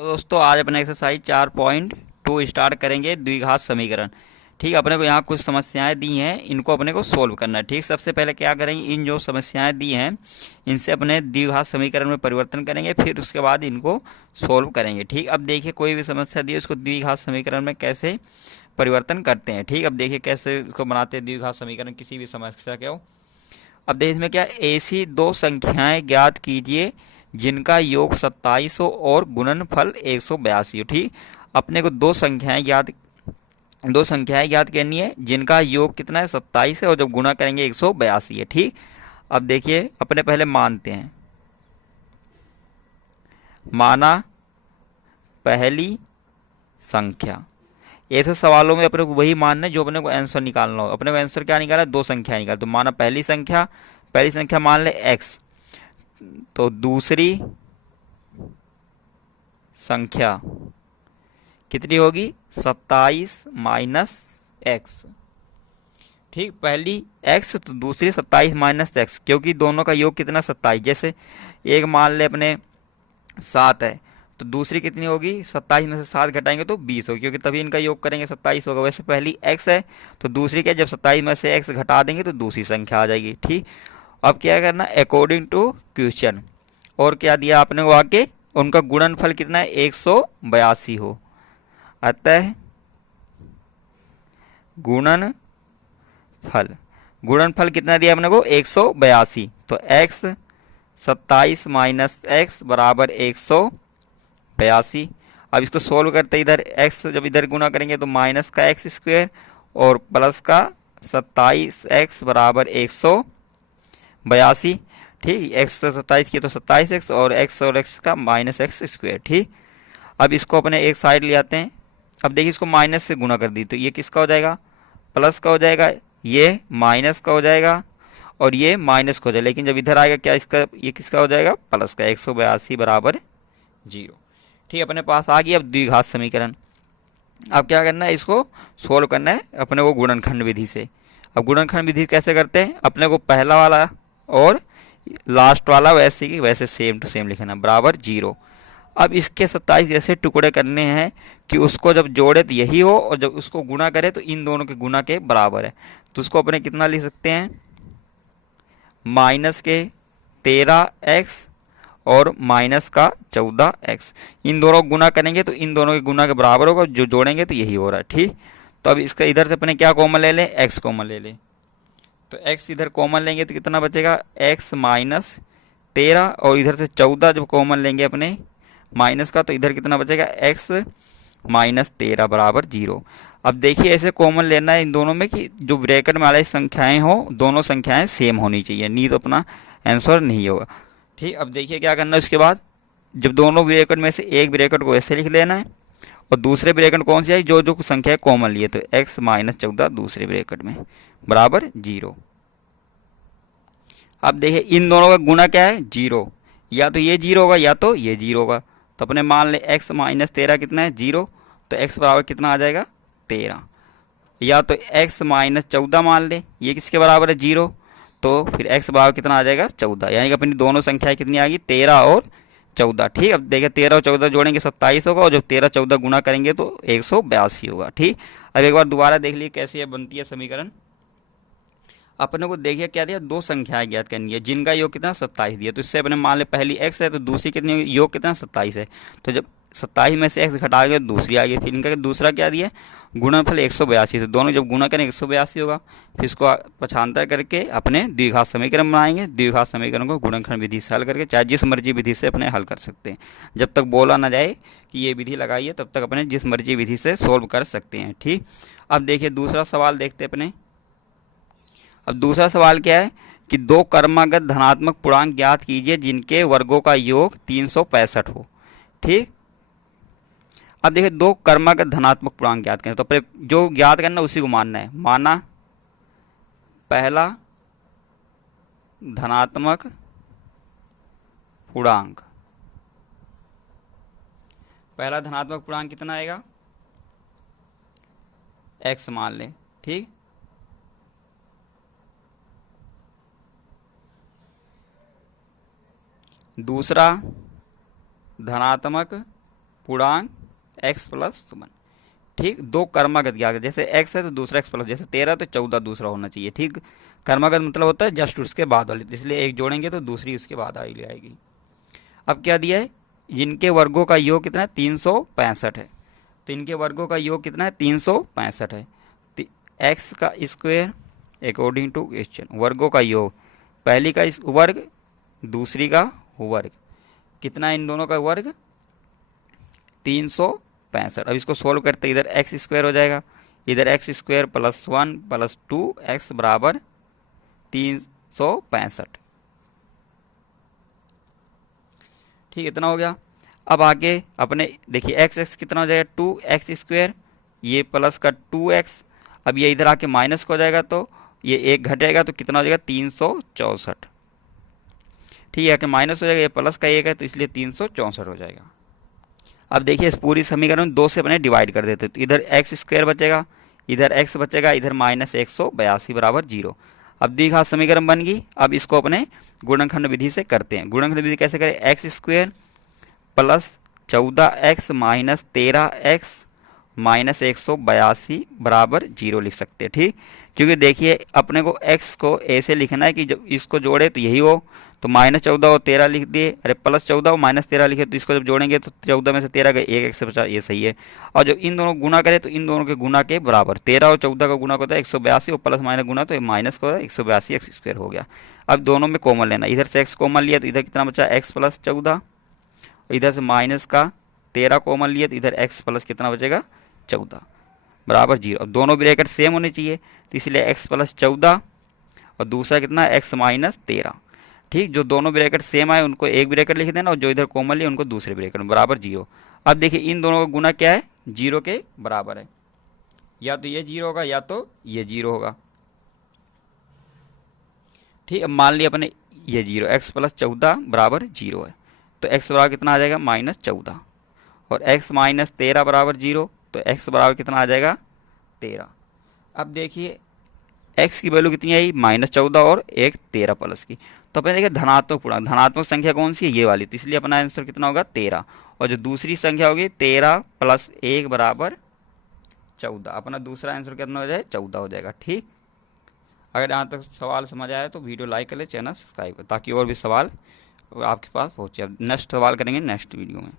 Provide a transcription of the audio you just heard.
तो दोस्तों आज अपने एक्सरसाइज 4.2 स्टार्ट करेंगे द्विघात समीकरण। ठीक, अपने को यहाँ कुछ समस्याएं दी हैं, इनको अपने को सोल्व करना है। ठीक, सबसे पहले क्या करेंगे, इन जो समस्याएं दी हैं इनसे अपने द्विघात समीकरण में परिवर्तन करेंगे, फिर उसके बाद इनको सोल्व करेंगे। ठीक, अब देखिए कोई भी समस्या दी है उसको द्विघात समीकरण में कैसे परिवर्तन करते हैं। ठीक, अब देखिए कैसे उसको बनाते हैं द्विघात समीकरण किसी भी समस्या के हो। अब देखिए इसमें क्या, ऐसी दो संख्याएं ज्ञात कीजिए जिनका योग 27 हो और गुणनफल 182 हो। ठीक, अपने को दो संख्याएं ज्ञात करनी है जिनका योग कितना है, 27 है, और जब गुणा करेंगे 182 है। ठीक, अब देखिए अपने पहले मानते हैं। माना पहली संख्या। ऐसे सवालों में अपने को वही मानना है जो अपने को आंसर निकालना हो। अपने को आंसर क्या निकाला, दो संख्या निकाल, तो माना पहली संख्या मान ले x, तो दूसरी संख्या कितनी होगी, 27 माइनस एक्स। ठीक, पहली x तो दूसरी 27 माइनस एक्स, क्योंकि दोनों का योग कितना 27। जैसे एक मान ले अपने 7 है, तो दूसरी कितनी होगी, 27 में से 7 घटाएंगे तो 20 होगी, क्योंकि तभी इनका योग करेंगे 27 होगा। वैसे पहली x है तो दूसरी क्या, जब 27 में से x घटा देंगे तो दूसरी संख्या आ जाएगी। ठीक, अब क्या करना, अकॉर्डिंग टू क्वेश्चन, और क्या दिया आपने को आके, उनका गुणनफल कितना है, 182 हो। अतः गुणनफल गुणनफल कितना दिया अपने को, 182। तो x 27 माइनस एक्स बराबर 182। अब इसको सोल्व करते इधर x जब इधर गुणा करेंगे तो माइनस का एक्स स्क्वायर और प्लस का 27x बराबर 182। ठीक, x से 27 किया तो 27x, और x का माइनस एक्स स्क्वायर। ठीक, अब इसको अपने एक साइड ले आते हैं। अब देखिए इसको माइनस से गुणा कर दी तो ये किसका हो जाएगा, प्लस का हो जाएगा, ये माइनस का हो जाएगा, और ये माइनस का हो जाएगा। लेकिन जब इधर आएगा क्या, इसका ये किसका हो जाएगा, प्लस का, 182 बराबर 0। ठीक, अपने पास आ गया अब द्विघात समीकरण। अब क्या करना है, इसको सोल्व करना है अपने को गुणनखंड विधि से। अब गुणनखंड विधि कैसे करते हैं, अपने को पहला वाला और लास्ट वाला वैसे की वैसे सेम टू सेम लिखना, बराबर 0। अब इसके 27 ऐसे टुकड़े करने हैं कि उसको जब जोड़े तो यही हो, और जब उसको गुणा करे तो इन दोनों के गुणा के बराबर है। तो उसको अपने कितना लिख सकते हैं, माइनस के 13x और माइनस का 14x। इन दोनों को गुना करेंगे तो इन दोनों के गुना के बराबर होगा, जो जोड़ेंगे तो यही हो रहा है। ठीक, तो अब इसका इधर से अपने क्या कॉमन ले लें, x कॉमन ले लें। तो x इधर कॉमन लेंगे तो कितना बचेगा, x माइनस 13, और इधर से 14 जब कॉमन लेंगे अपने माइनस का, तो इधर कितना बचेगा, x माइनस 13 बराबर 0। अब देखिए ऐसे कॉमन लेना है इन दोनों में कि जो ब्रैकेट में वाली संख्याएं हो, दोनों संख्याएं सेम होनी चाहिए, नहीं तो अपना आंसर नहीं होगा। ठीक, अब देखिए क्या करना है, उसके बाद जब दोनों ब्रैकेट में से एक ब्रैकेट को ऐसे लिख लेना है, और दूसरे ब्रैकेट कौन सी आई, जो जो संख्या कॉमन लिए, तो x माइनस 14 दूसरे ब्रैकेट में बराबर 0। अब देखिए इन दोनों का गुना क्या है, 0, या तो ये 0 होगा या तो ये 0 होगा। तो अपने मान ले x माइनस 13 कितना है, 0, तो x बराबर कितना आ जाएगा, 13। या तो x माइनस 14 मान ले, ये किसके बराबर है, 0, तो फिर x बराबर कितना आ जाएगा, 14। यानी कि अपनी दोनों संख्याएं कितनी आ गई, 13 और 14। ठीक, अब देखिए 13 और 14 जोड़ेंगे 27 होगा, और जब 13 14 गुना करेंगे तो 182 होगा। ठीक, अब एक बार दोबारा देख लीजिए कैसे ये बनती है समीकरण। अपने को देखिए क्या दिया, दो संख्याएं ज्ञात करनी है जिनका योग कितना 27 दिया। तो इससे अपने मान ले पहली x है तो दूसरी कितनी होगी, योग कितना 27 है, तो जब 27 में से x घटा के दूसरी आ गई। फिर इनका दूसरा क्या दिया, गुणनफल 182, तो दोनों जब गुणा करें 182 होगा। फिर इसको पक्षांतर करके अपने द्विघात समीकरण बनाएंगे। द्विघात समीकरण को गुणनखंड विधि से हल करके, चाहे जिस मर्जी विधि से अपने हल कर सकते हैं। जब तक बोला ना जाए कि ये विधि लगाइए तब तक अपने जिस मर्जी विधि से सोल्व कर सकते हैं। ठीक, अब देखिए दूसरा सवाल देखते अपने। अब दूसरा सवाल क्या है कि दो क्रमागत धनात्मक पूर्णांक ज्ञात कीजिए जिनके वर्गों का योग 365 हो। ठीक, अब देखिए दो क्रमागत धनात्मक पूर्णांक ज्ञात करें, तो अपने जो ज्ञात करना उसी को मानना है। माना पहला धनात्मक पूर्णांक, पहला धनात्मक पूर्णांक कितना आएगा, x मान लें। ठीक, दूसरा धनात्मक पूर्णांक x प्लस 1। ठीक, दो कर्मागत की आगे, जैसे x है तो दूसरा x प्लस, जैसे 13 तो 14 दूसरा होना चाहिए। ठीक, कर्मागत मतलब होता है जस्ट उसके बाद वाली, इसलिए एक जोड़ेंगे तो दूसरी उसके बाद आई आएगी। अब क्या दिया है, जिनके वर्गों का योग कितना है 365 है, तो इनके वर्गों का योग कितना है 365 है। तो एक्स का स्क्वायर अकॉर्डिंग टू क्वेश्चन, वर्गों का योग, पहली का इस वर्ग दूसरी का वर्ग, कितना है इन दोनों का वर्ग 365। अब इसको सोल्व करते इधर एक्स स्क्वायर हो जाएगा, इधर x square plus 1 plus 2x बराबर 365। ठीक, इतना हो गया। अब आगे अपने देखिए एक्स एक्स कितना हो जाएगा 2x स्क्वायर, ये प्लस का 2x, अब ये इधर आके माइनस को हो जाएगा तो ये एक घटेगा तो कितना हो जाएगा 364। ठीक है, कि माइनस हो जाएगा, ये प्लस का एक है तो इसलिए 364 हो जाएगा। अब देखिए इस पूरी समीकरण 2 से अपने डिवाइड कर देते तो इधर एक्स स्क्वायर बचेगा, इधर एक्स बचेगा, इधर माइनस 182 बराबर 0। अब देखा समीकरण बन गई। अब इसको अपने गुणनखंड विधि से करते हैं। गुणनखंड विधि कैसे करें, x square plus 14x minus 13x minus 182 बराबर 0 लिख सकते हैं। ठीक, क्योंकि देखिए अपने को x को ऐसे लिखना है कि जब इसको जोड़े तो यही हो, तो -14 और 13 लिख दिए, अरे +14 और -13 लिखे, तो इसको जब जोड़ेंगे तो 14 में से 13 गए, एक से बचा, ये सही है। और जब इन दोनों गुना करें तो इन दोनों के गुना के बराबर, 13 और 14 का गुना होता है 182 और प्लस माइनस गुना, तो ये माइनस का 182 एक्स स्क्वायर हो गया। अब दोनों में कॉमन लेना, इधर से x कॉमन लिया तो इधर कितना बचा x प्लस 14, इधर से माइनस का 13 कॉमन लिया तो इधर x प्लस कितना बचेगा 14 बराबर 0। अब दोनों ब्रैकेट सेम होने चाहिए तो इसलिए x प्लस 14 और दूसरा कितना x माइनस 13। ठीक, जो दोनों ब्रैकेट सेम आए उनको एक ब्रैकेट लिख देना और जो इधर कॉमन लिए उनको दूसरे ब्रैकेट में बराबर 0। अब देखिए इन दोनों का गुना क्या है 0 के बराबर है, या तो ये 0 होगा या तो ये 0 होगा। ठीक, अब मान लिया अपने ये 0, x प्लस 14 बराबर 0 है, तो x बराबर कितना आ जाएगा -14, और x माइनस 13 बराबर 0, तो x बराबर कितना आ जाएगा 13। अब देखिए x की वैल्यू कितनी आई -14 और एक 13 प्लस की, तो अपने देखिए धनात्मक पूर्णांक, धनात्मक संख्या कौन सी है ये वाली, तो इसलिए अपना आंसर कितना होगा 13, और जो दूसरी संख्या होगी 13 प्लस 1 बराबर 14, अपना दूसरा आंसर कितना हो जाए 14 हो जाएगा। ठीक, अगर यहाँ तक सवाल समझ आया तो वीडियो लाइक कर ले, चैनल सब्सक्राइब कर, ताकि और भी सवाल आपके पास पहुँचे। अब नेक्स्ट सवाल करेंगे नेक्स्ट वीडियो में।